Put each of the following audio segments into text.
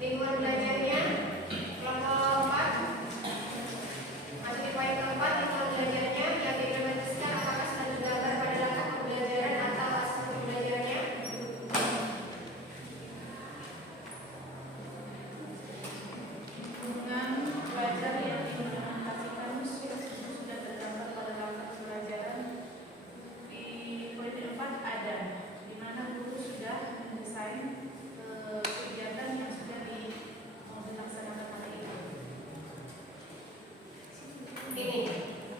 Lingkungan belajarnya kelompok 4 masih di poin keempat. Lingkungan belajarnya yang diimplementasikan apakah sudah tergambar pada langkah pembelajaran atau asal pembelajarannya? Lingkungan belajar yang diimplementasikan sudah tergambar pada langkah pembelajaran. Di poin keempat ada di mana guru sudah mendesain kegiatan yang sudah dilaksanakan pada itu. Ini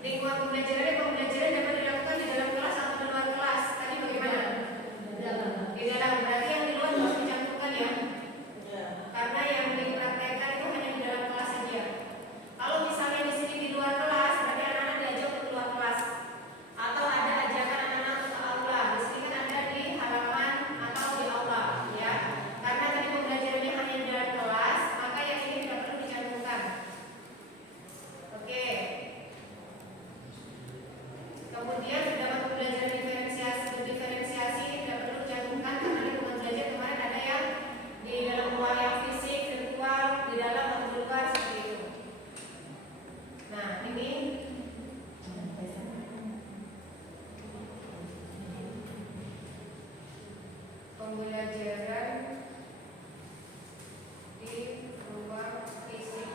lingkungan pembelajaran dapat dilakukan di dalam kelas atau di luar kelas. Tadi bagaimana? Di dalam. Berarti yang di luar harus dicantumkan ya. Karena yang dipraktekkan itu hanya di dalam kelas saja. Kalau misalnya di sini di luar kelas, berarti anak-anak diajak untuk keluar kelas. Atau ada ajakan anak-anak untuk ke aula. Di sini kan ada di halaman atau di aula, ya. Karena tadi pembelajarannya hanya di dalam kelas, maka yang ini tidak perlu dicantumkan. Oke. Kemudian dalam pembelajaran diferensiasi ini tidak perlu dicantumkan karena lingkungan belajar kemarin ada yang di dalam ruang yang fisik, virtual, di dalam atau di luar seperti itu. Nah, ini pembelajaran di ruang fisik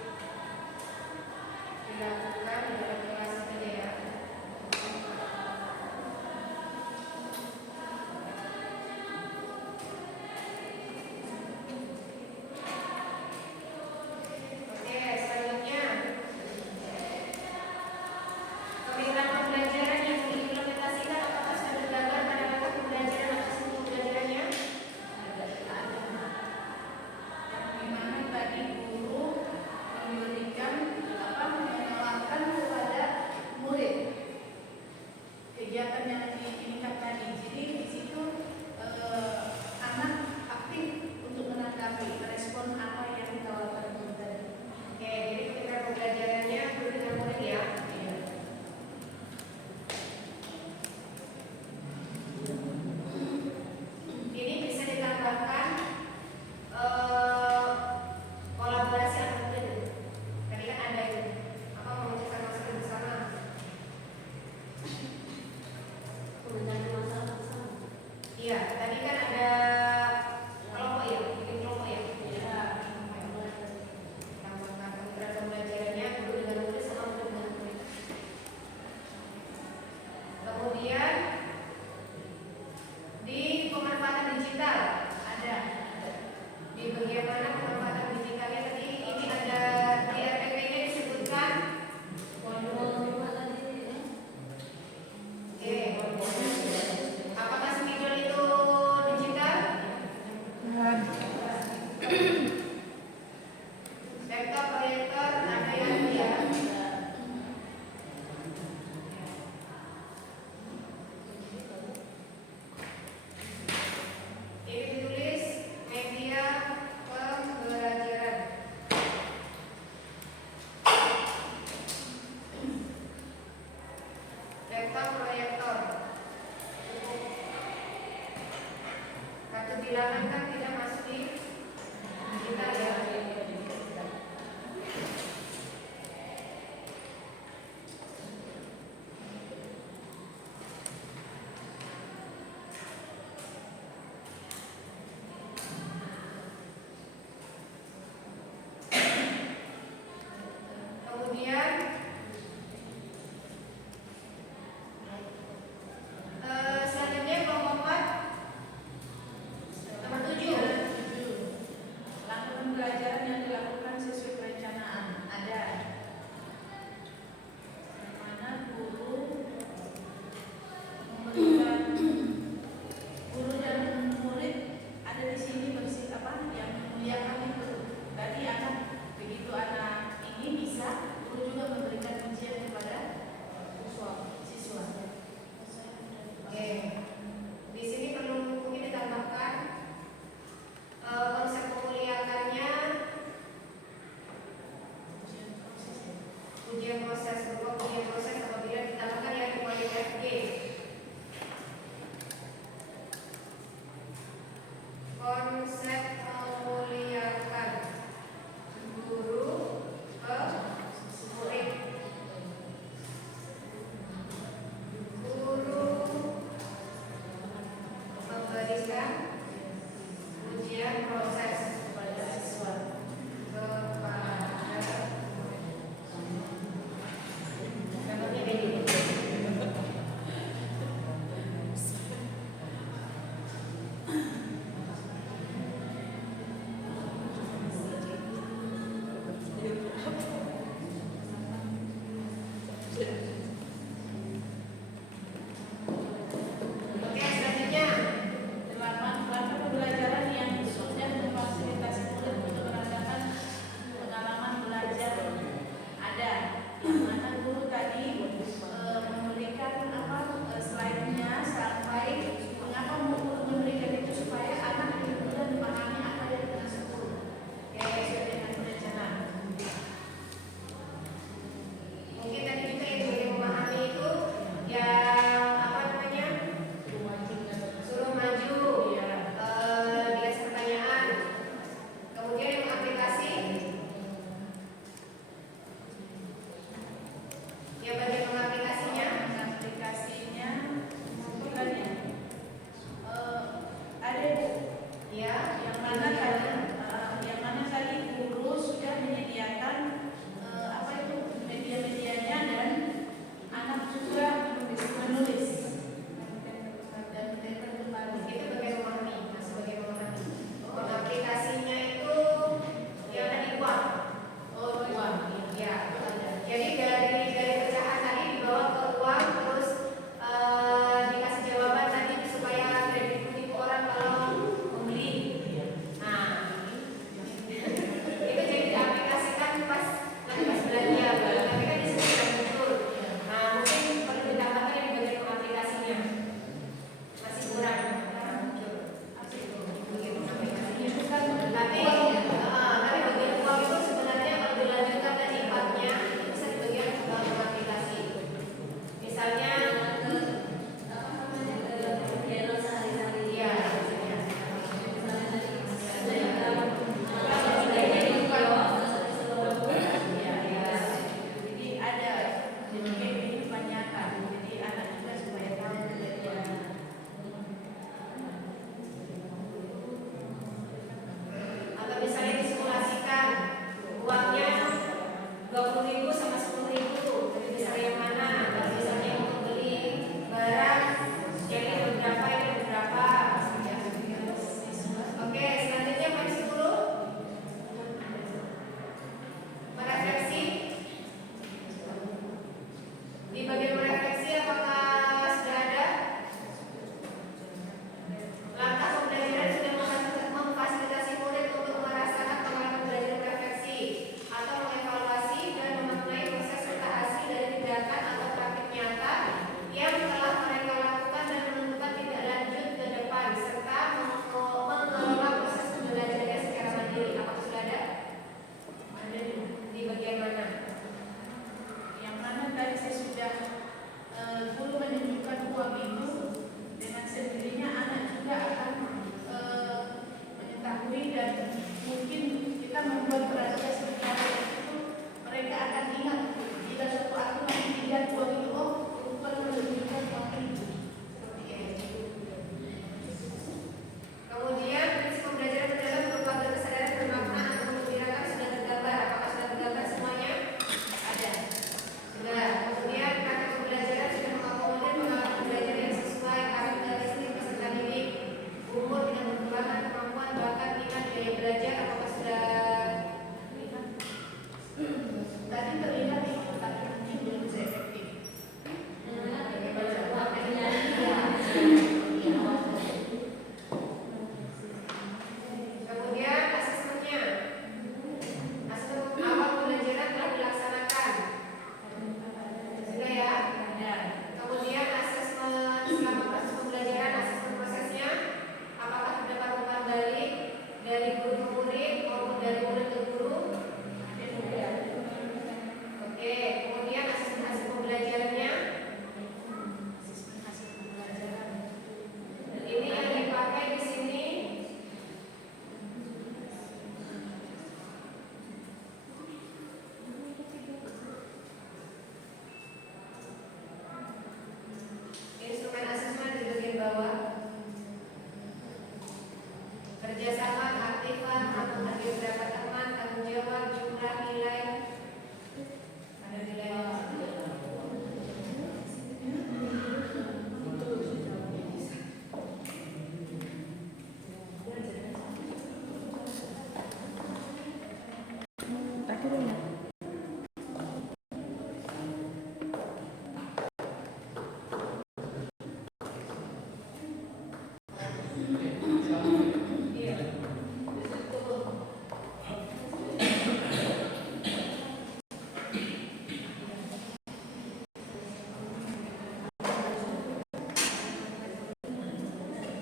dilakukan di dalam kelas saja ya. Oke, selanjutnya pemikiran pembelajaran yang diimplementasikan apakah sudah tergambar pada langkah pembelajaran atau sistem pembelajarannya? Di mana tadi guru memberikan mengenalkan kepada murid kegiatan yang diinginkan tadi. Jadi di situ anak aktif untuk menanggapi respon apa yang ditawarkan guru tadi. Oke, jadi pemikiran pembelajarannya guru dengan murid ya. Ini bisa ditambahkan kolaborasi antar murid. Tadi kan ada itu apa memunculkan masalah bersama. Iya, tadi kan ada kelompok ya, bikin kelompok ya. Tambahkan pemikiran pembelajarannya guru dengan murid sama murid dengan murid. Kemudian di pemanfaatan digital ada di bagian mana pemanfaatan digitalnya tadi ini ada di RPP-nya disebutkan. Oke, apakah spidol itu digital? Laptop, proyektor ada yang ya. Ini ditulis media pembelajaran. Laptop, proyektor. Kartu bilangan kan tidak masuk di digital ya. Kemudian selanjutnya kelompok 4 nomor 7. Langkah pembelajaran yang dilakukan sesuai perencanaan ada di mana guru memberikan guru dan murid ada di sini bersih yang memuliakan itu. Berarti anak begitu anak ini bisa guru juga memberikan ujian kepada siswa. Oke. Di sini perlu mungkin ditambahkan konsep pemuliakannya Kakak dulu ya.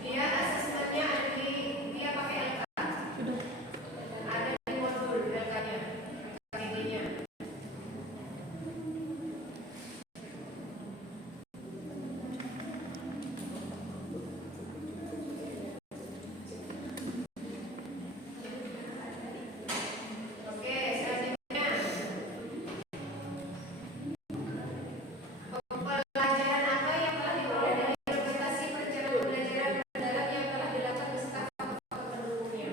Dia asesmennya ada di dia pakai LK. Sudah. Ada di modul LK-nya. KTD-nya. Oke, selanjutnya pembelajaran apa yang telah diperoleh dari implementasi perencanaan pembelajaran mendadak yang telah dilakukan beserta faktor pendukungnya.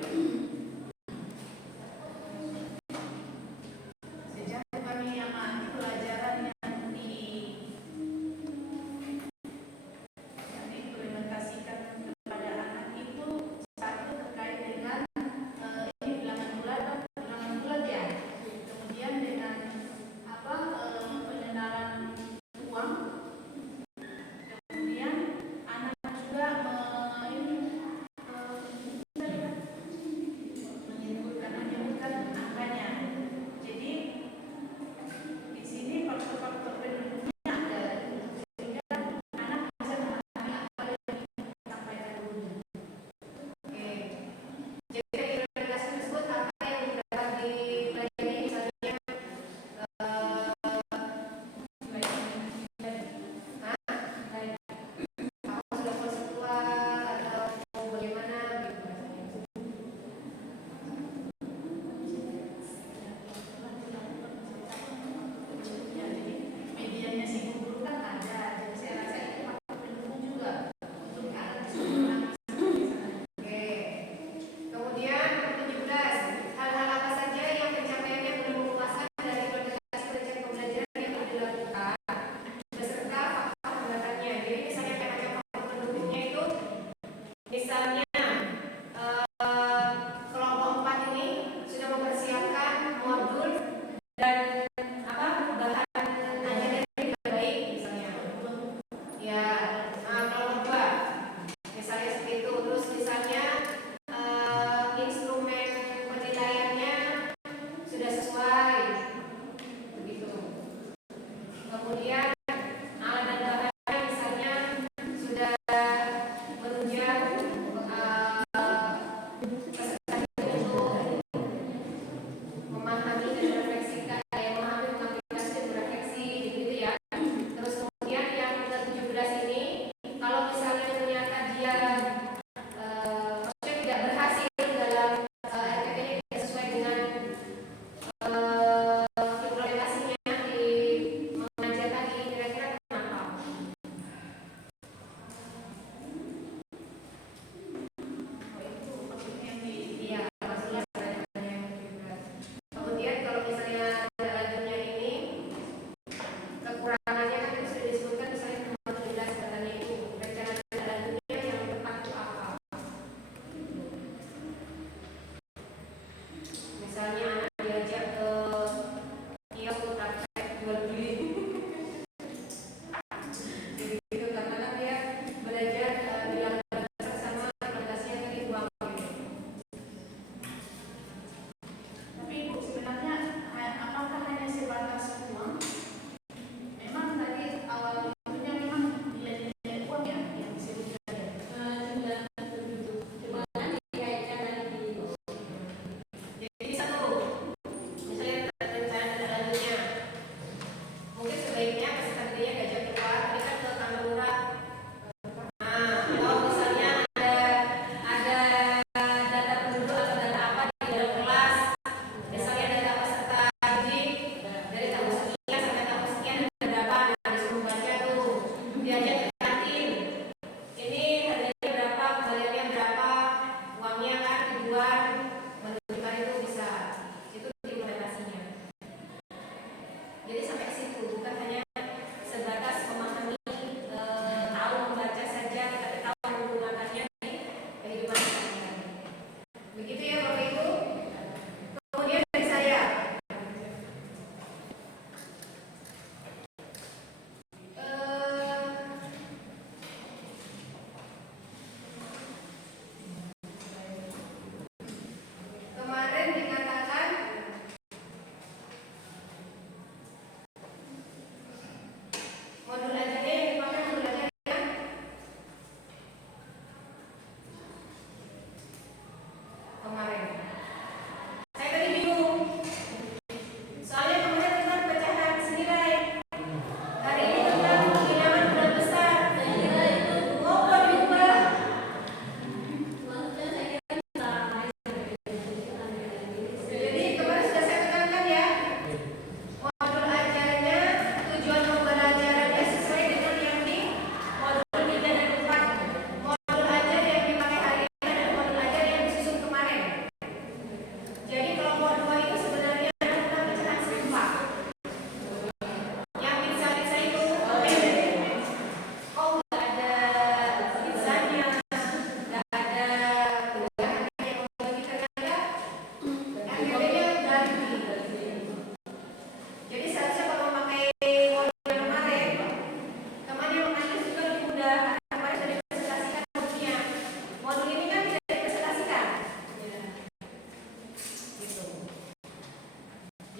Sejak kami amati pelajaran yang diimplementasikan kepada anak itu satu terkait dengan ini bilangan bulat ya. Kemudian dengan pengenalan uang. Kemudian anak juga menyebutkan angkanya. Jadi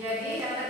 Jadi dapat